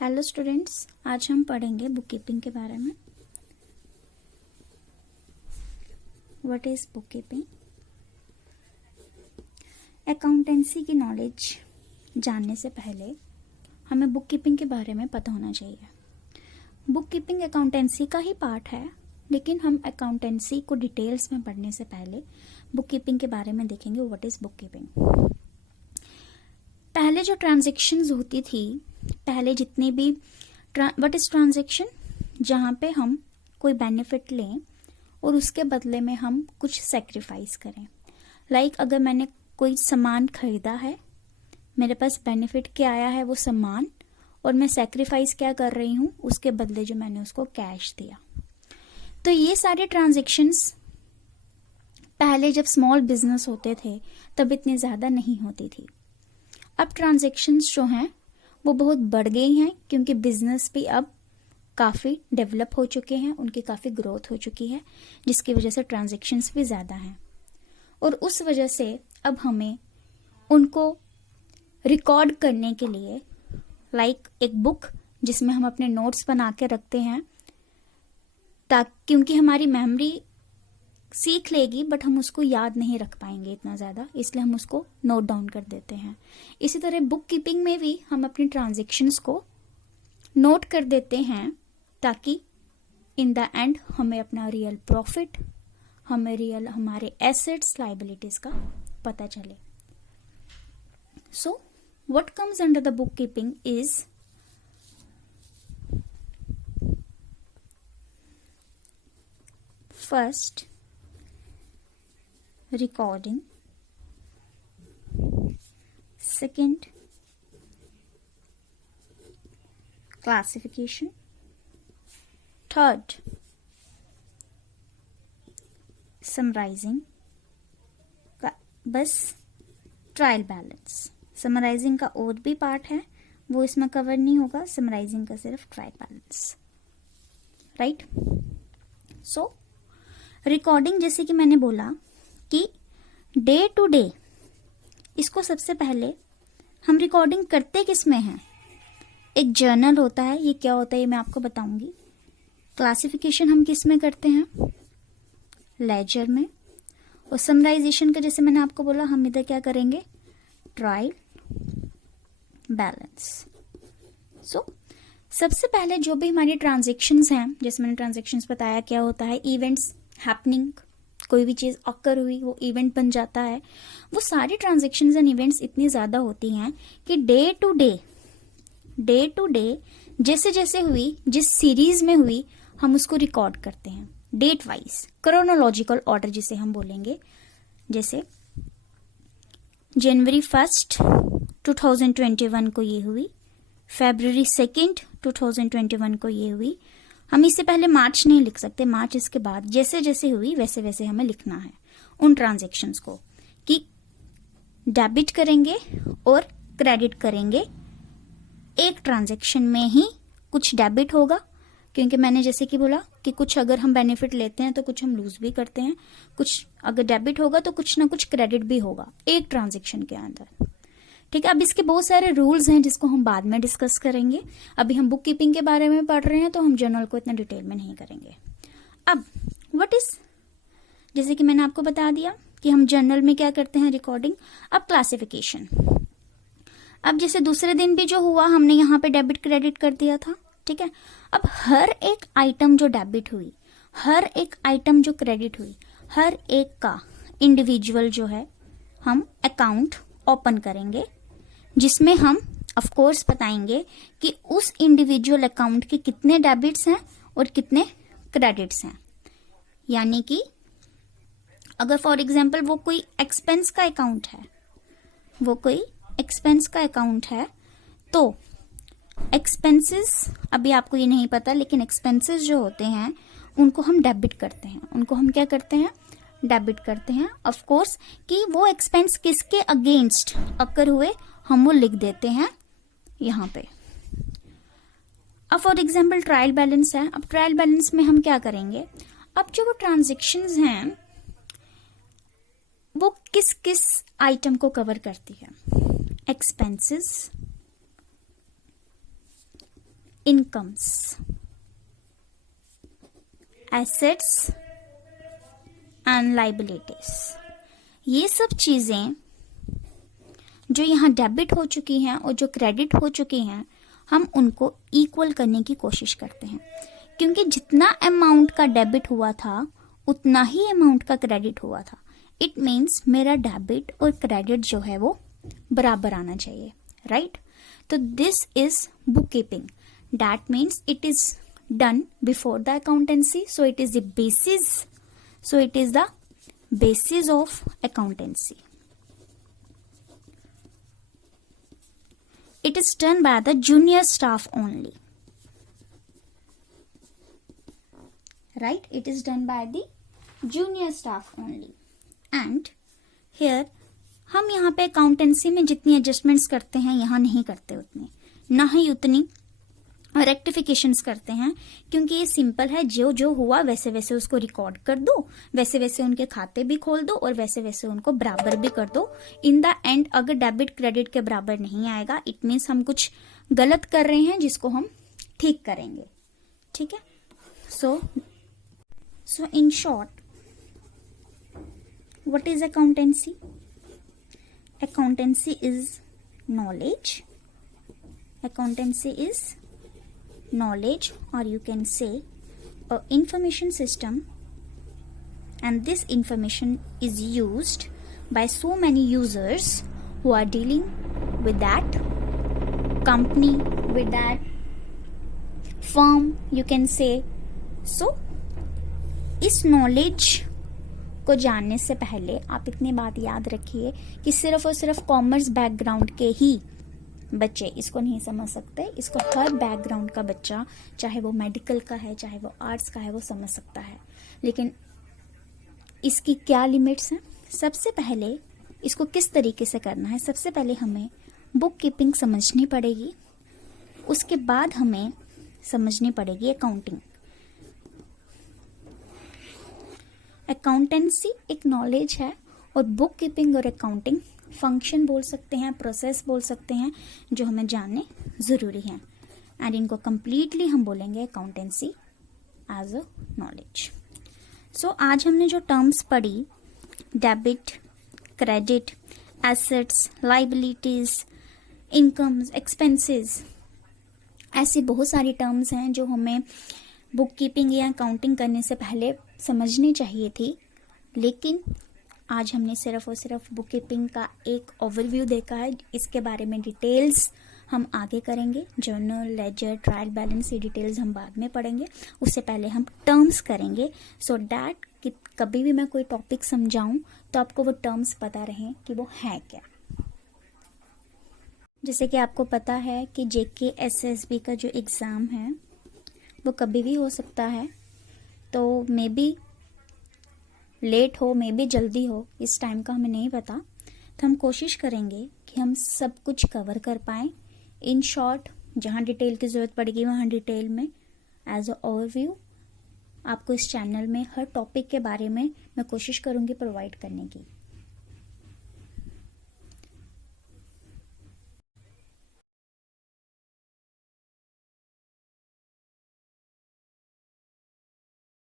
Hello students, आज हम पढ़ेंगे बुक कीपिंग के बारे में। What is book keeping? Accountancy की नॉलेज जानने से पहले हमें बुक कीपिंग के बारे में पता होना चाहिए। बुक कीपिंग अकाउंटेंसी का ही पार्ट है, लेकिन हम अकाउंटेंसी को डिटेल्स में पढ़ने से पहले बुक कीपिंग के बारे में देखेंगे। What is book keeping? पहले जो ट्रांजैक्शंस होती थी, पहले जितने भी व्हाट इज ट्रांजैक्शन? जहाँ पे हम कोई बेनिफिट लें और उसके बदले में हम कुछ सेक्रीफाइस करें। लाइक अगर मैंने कोई सामान खरीदा है, मेरे पास बेनिफिट क्या आया है वो सामान, और मैं सेक्रीफाइस क्या कर रही हूँ, उसके बदले जो मैंने उसको कैश दिया। तो ये सारे ट्रांजैक्शंस पहले जब स्मॉल बिजनेस होते थे तब इतनी ज़्यादा नहीं होती थी। अब ट्रांजैक्शंस जो हैं वो बहुत बढ़ गई हैं, क्योंकि बिजनेस भी अब काफ़ी डेवलप हो चुके हैं, उनकी काफ़ी ग्रोथ हो चुकी है, जिसकी वजह से ट्रांजैक्शंस भी ज़्यादा हैं। और उस वजह से अब हमें उनको रिकॉर्ड करने के लिए लाइक एक बुक जिसमें हम अपने नोट्स बना के रखते हैं, क्योंकि हमारी मेमोरी सीख लेगी बट हम उसको याद नहीं रख पाएंगे इतना ज़्यादा, इसलिए हम उसको नोट डाउन कर देते हैं। इसी तरह बुक कीपिंग में भी हम अपनी ट्रांजैक्शंस को नोट कर देते हैं, ताकि इन द एंड हमें अपना रियल प्रॉफिट, हमारे एसेट्स लाइबिलिटीज का पता चले। So what comes under the book keeping is first recording, second classification, third summarizing का बस ट्रायल बैलेंस। समराइजिंग का और भी पार्ट है, वो इसमें कवर नहीं होगा, समराइजिंग का सिर्फ ट्रायल बैलेंस, राइट। सो रिकॉर्डिंग, जैसे कि मैंने बोला कि डे टू डे इसको सबसे पहले हम रिकॉर्डिंग करते किस में हैं? एक जर्नल होता है, ये क्या होता है ये मैं आपको बताऊंगी। क्लासिफिकेशन हम किस में करते हैं? लेजर में। और समराइजेशन का जैसे मैंने आपको बोला, हम इधर क्या करेंगे? Trial balance. सो सबसे पहले जो भी हमारी ट्रांजैक्शंस हैं, जैसे मैंने ट्रांजैक्शंस बताया क्या होता है, इवेंट्स हैपनिंग, कोई भी चीज अकर हुई वो इवेंट बन जाता है। वो सारी ट्रांजैक्शंस एंड इवेंट्स इतनी ज्यादा होती हैं कि डे टू डे जैसे जैसे हुई, जिस सीरीज में हुई, हम उसको रिकॉर्ड करते हैं डेट वाइज, क्रोनोलॉजिकल ऑर्डर जिसे हम बोलेंगे। जैसे जनवरी 1 2021 को ये हुई, February 2 2021 को ये हुई। हम इससे पहले मार्च नहीं लिख सकते, मार्च इसके बाद, जैसे जैसे हुई वैसे वैसे हमें लिखना है उन ट्रांजैक्शंस को, कि डेबिट करेंगे और क्रेडिट करेंगे। एक ट्रांजैक्शन में ही कुछ डेबिट होगा, क्योंकि मैंने जैसे कि बोला कि कुछ अगर हम बेनिफिट लेते हैं तो कुछ हम लूज भी करते हैं, कुछ अगर डेबिट होगा तो कुछ ना कुछ क्रेडिट भी होगा एक ट्रांजैक्शन के अंदर, ठीक है। अब इसके बहुत सारे रूल्स हैं जिसको हम बाद में डिस्कस करेंगे। अभी हम बुक कीपिंग के बारे में पढ़ रहे हैं तो हम जर्नल को इतना डिटेल में नहीं करेंगे। अब व्हाट इज, जैसे कि मैंने आपको बता दिया कि हम जर्नल में क्या करते हैं, रिकॉर्डिंग। अब क्लासिफिकेशन, अब जैसे दूसरे दिन भी जो हुआ, हमने यहाँ पे डेबिट क्रेडिट कर दिया था, ठीक है। अब हर एक आइटम जो डेबिट हुई, हर एक आइटम जो क्रेडिट हुई, हर एक का इंडिविजुअल जो है हम अकाउंट ओपन करेंगे, जिसमें हम ऑफ कोर्स बताएंगे कि उस इंडिविजुअल अकाउंट के कितने डेबिट्स हैं और कितने क्रेडिट्स हैं। यानी कि अगर फॉर एग्जांपल वो कोई एक्सपेंस का अकाउंट है, तो एक्सपेंसेस, अभी आपको ये नहीं पता, लेकिन एक्सपेंसेस जो होते हैं उनको हम डेबिट करते हैं, उनको हम क्या करते हैं? डेबिट करते हैं। ऑफ कोर्स कि वो एक्सपेंस किसके अगेंस्ट अकर हुए, हम वो लिख देते हैं यहाँ पे। अब फॉर एग्जाम्पल ट्रायल बैलेंस है। अब ट्रायल बैलेंस में हम क्या करेंगे? अब जो वो ट्रांजैक्शंस हैं वो किस किस आइटम को कवर करती है? Expenses, incomes, assets and liabilities, ये सब चीजें जो यहाँ डेबिट हो चुकी हैं और जो क्रेडिट हो चुकी हैं, हम उनको इक्वल करने की कोशिश करते हैं, क्योंकि जितना अमाउंट का डेबिट हुआ था उतना ही अमाउंट का क्रेडिट हुआ था। इट मीन्स मेरा डेबिट और क्रेडिट जो है वो बराबर आना चाहिए, राइट? तो this is book keeping, that means it is done before the accountancy, so it is the basis, so it is the basis of accountancy. It is done by the junior staff only, right? It is done by the junior staff only. And here हम यहाँ पे accountancy में जितनी adjustments करते हैं यहाँ नहीं करते उतनी, ना ही उतनी रेक्टिफिकेशंस करते हैं, क्योंकि ये सिंपल है, जो जो हुआ वैसे वैसे उसको रिकॉर्ड कर दो, वैसे वैसे उनके खाते भी खोल दो और वैसे वैसे उनको बराबर भी कर दो। इन द एंड अगर डेबिट क्रेडिट के बराबर नहीं आएगा, इट मीन्स हम कुछ गलत कर रहे हैं जिसको हम ठीक करेंगे, ठीक है? So in short, what is accountancy? Accountancy is knowledge. Accountancy is knowledge, or you can say a information system, and this information is used by so many users who are dealing with that company, with that firm, you can say. So इस knowledge को जानने से पहले आप इतनी बात याद रखिए कि सिर्फ और सिर्फ कॉमर्स बैकग्राउंड के ही बच्चे इसको नहीं समझ सकते, इसको हर बैकग्राउंड का बच्चा, चाहे वो मेडिकल का है चाहे वो आर्ट्स का है, वो समझ सकता है। लेकिन इसकी क्या लिमिट्स हैं? सबसे पहले इसको किस तरीके से करना है, सबसे पहले हमें बुक कीपिंग समझनी पड़ेगी, उसके बाद हमें समझनी पड़ेगी अकाउंटिंग। अकाउंटेंसी एक नॉलेज है और बुक कीपिंग और अकाउंटिंग फंक्शन बोल सकते हैं, प्रोसेस बोल सकते हैं, जो हमें जानने ज़रूरी हैं। एंड इनको कंप्लीटली हम बोलेंगे अकाउंटेंसी एज अ नॉलेज। सो आज हमने जो टर्म्स पढ़ी, debit, credit, assets, liabilities, incomes, expenses, ऐसी बहुत सारी टर्म्स हैं जो हमें बुक कीपिंग या अकाउंटिंग करने से पहले समझनी चाहिए थी। लेकिन आज हमने सिर्फ और सिर्फ बुक कीपिंग का एक ओवरव्यू देखा है, इसके बारे में डिटेल्स हम आगे करेंगे। जर्नल, लेजर, ट्रायल बैलेंस, ये डिटेल्स हम बाद में पढ़ेंगे। उससे पहले हम टर्म्स करेंगे, सो डैट कि कभी भी मैं कोई टॉपिक समझाऊं तो आपको वो टर्म्स पता रहें कि वो है क्या। जैसे कि आपको पता है कि जेके एसएसबी का जो एग्ज़ाम है वो कभी भी हो सकता है, तो मे बी लेट हो, मे बी जल्दी हो, इस टाइम का हमें नहीं पता। तो हम कोशिश करेंगे कि हम सब कुछ कवर कर पाएँ। इन शॉर्ट, जहाँ डिटेल की ज़रूरत पड़ेगी वहाँ डिटेल में, एज अ ओवरव्यू आपको इस चैनल में हर टॉपिक के बारे में मैं कोशिश करूँगी प्रोवाइड करने की।